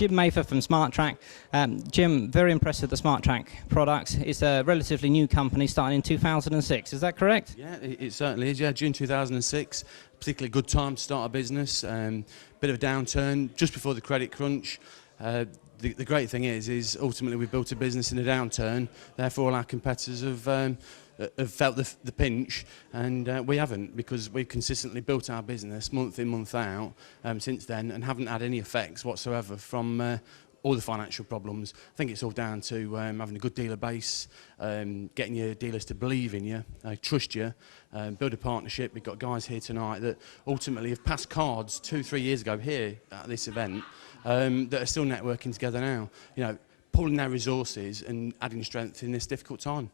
Jim Mather from Smartrack. Jim, very impressed with the Smartrack products. It's a relatively new company starting in 2006, is that correct? Yeah, it certainly is. Yeah, June 2006, particularly good time to start a business. Bit of a downturn just before the credit crunch. The great thing is ultimately we've built a business in a downturn. Therefore, all our competitors have felt the pinch, and we haven't, because we've consistently built our business month in, month out since then, and haven't had any effects whatsoever from all the financial problems. I think it's all down to having a good dealer base, getting your dealers to believe in you, trust you, build a partnership. We've got guys here tonight that ultimately have passed cards 2-3 years ago here at this event that are still networking together now. You know, pulling their resources and adding strength in this difficult time.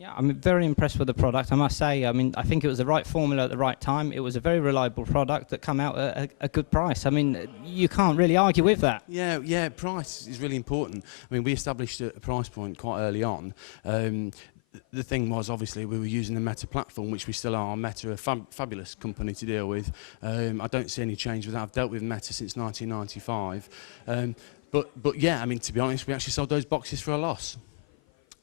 Yeah, I'm very impressed with the product, I must say. I mean, I think it was the right formula at the right time. It was a very reliable product that come out at a good price. I mean, you can't really argue with that. Yeah, price is really important. I mean, we established a price point quite early on. The thing was, obviously, we were using the Meta platform, which we still are. Meta, a fabulous company to deal with. I don't see any change with that. I've dealt with Meta since 1995. But yeah, I mean, to be honest, we actually sold those boxes for a loss.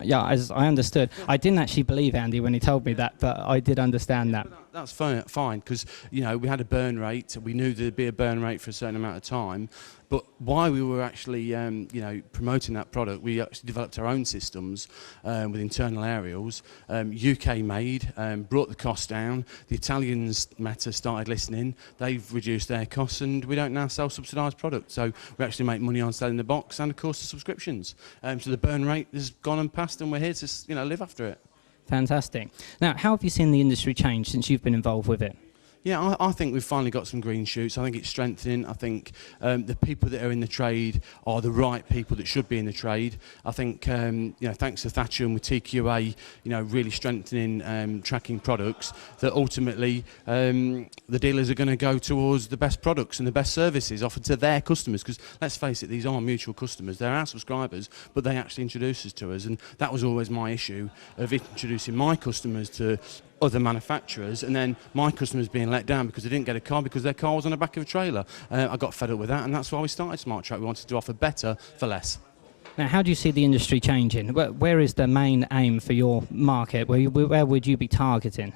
Yeah, as I understood. I didn't actually believe Andy when he told me that, but I did understand that. That's fine, because, you know, we had a burn rate. We knew there'd be a burn rate for a certain amount of time. But while we were actually, you know, promoting that product, we actually developed our own systems with internal aerials, UK made, brought the cost down. The Italians, Meta, started listening. They've reduced their costs, and we don't now sell subsidised products. So we actually make money on selling the box and, of course, the subscriptions. So the burn rate has gone and passed, and we're here to, you know, live after it. Fantastic. Now, how have you seen the industry change since you've been involved with it? Yeah, I think we've finally got some green shoots. I think it's strengthening. I think the people that are in the trade are the right people that should be in the trade. I think, you know, thanks to Thatcher and with TQA, you know, really strengthening tracking products, that ultimately the dealers are going to go towards the best products and the best services offered to their customers. Because let's face it, these are mutual customers. They're our subscribers, but they actually introduce us to us. And that was always my issue, of introducing my customers to other manufacturers, and then my customers being let down because they didn't get a car because their car was on the back of a trailer. I got fed up with that, and that's why we started Smartrack. We wanted to offer better for less. Now, how do you see the industry changing? Where is the main aim for your market? Where would you be targeting?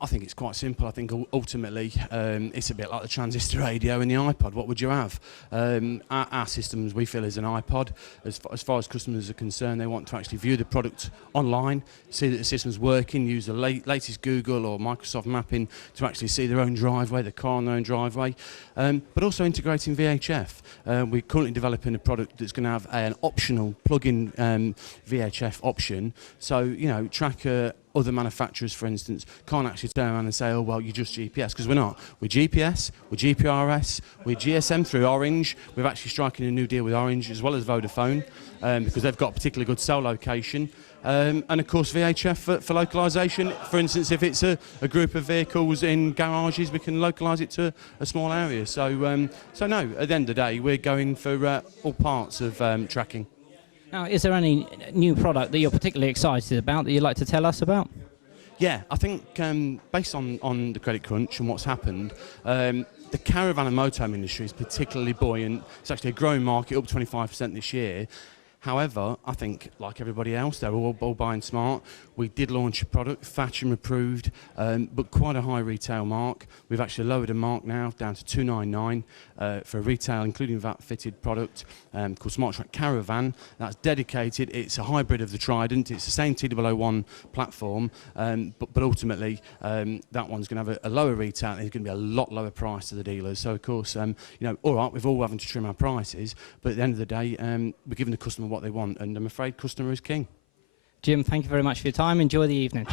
I think it's quite simple. I think ultimately it's a bit like the transistor radio and the iPod. What would you have? Our systems, we feel, is an iPod. As far as customers are concerned, they want to actually view the product online, see that the system's working, use the latest Google or Microsoft mapping to actually see their own driveway, the car on their own driveway, but also integrating VHF. We're currently developing a product that's going to have an optional plug-in VHF option. So, you know, tracker. Other manufacturers, for instance, can't actually turn around and say, oh, well, you're just GPS, because we're not. We're GPS, we're GPRS, we're GSM through Orange. We're actually striking a new deal with Orange as well as Vodafone, because they've got a particularly good cell location. And, of course, VHF for localisation. For instance, if it's a group of vehicles in garages, we can localise it to a small area. So no, at the end of the day, we're going for all parts of tracking. Now, is there any new product that you're particularly excited about that you'd like to tell us about? Yeah, I think based on the credit crunch and what's happened, the caravan and motorhome industry is particularly buoyant. It's actually a growing market, up 25% this year. However, I think, like everybody else, they're all buying smart. We did launch a product, Thatcher approved, but quite a high retail mark. We've actually lowered a mark now down to $299 for a retail, including VAT-fitted product called Smartrack Caravan. That's dedicated. It's a hybrid of the Trident. It's the same TW01 platform, but ultimately that one's going to have a lower retail, and it's going to be a lot lower price to the dealers. So, of course, you know, all right, we've all having to trim our prices, but at the end of the day, we're giving the customer what they want, and I'm afraid customer is king. Jim, thank you very much for your time. Enjoy the evening.